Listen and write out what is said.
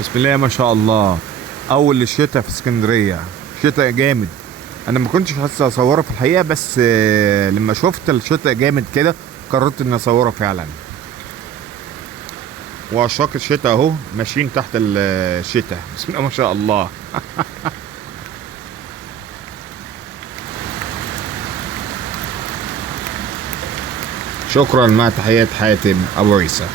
بسم الله ما شاء الله. اول الشتاء في اسكندريه، شتاء جامد. انا ما كنتش حاسس اصوره في الحقيقه، بس لما شفت الشتاء جامد كده قررت اني اصوره فعلا. وعشاق الشتاء اهو ماشيين تحت الشتاء، بسم الله ما شاء الله. شكرا، مع تحيات حاتم ابو عيسى.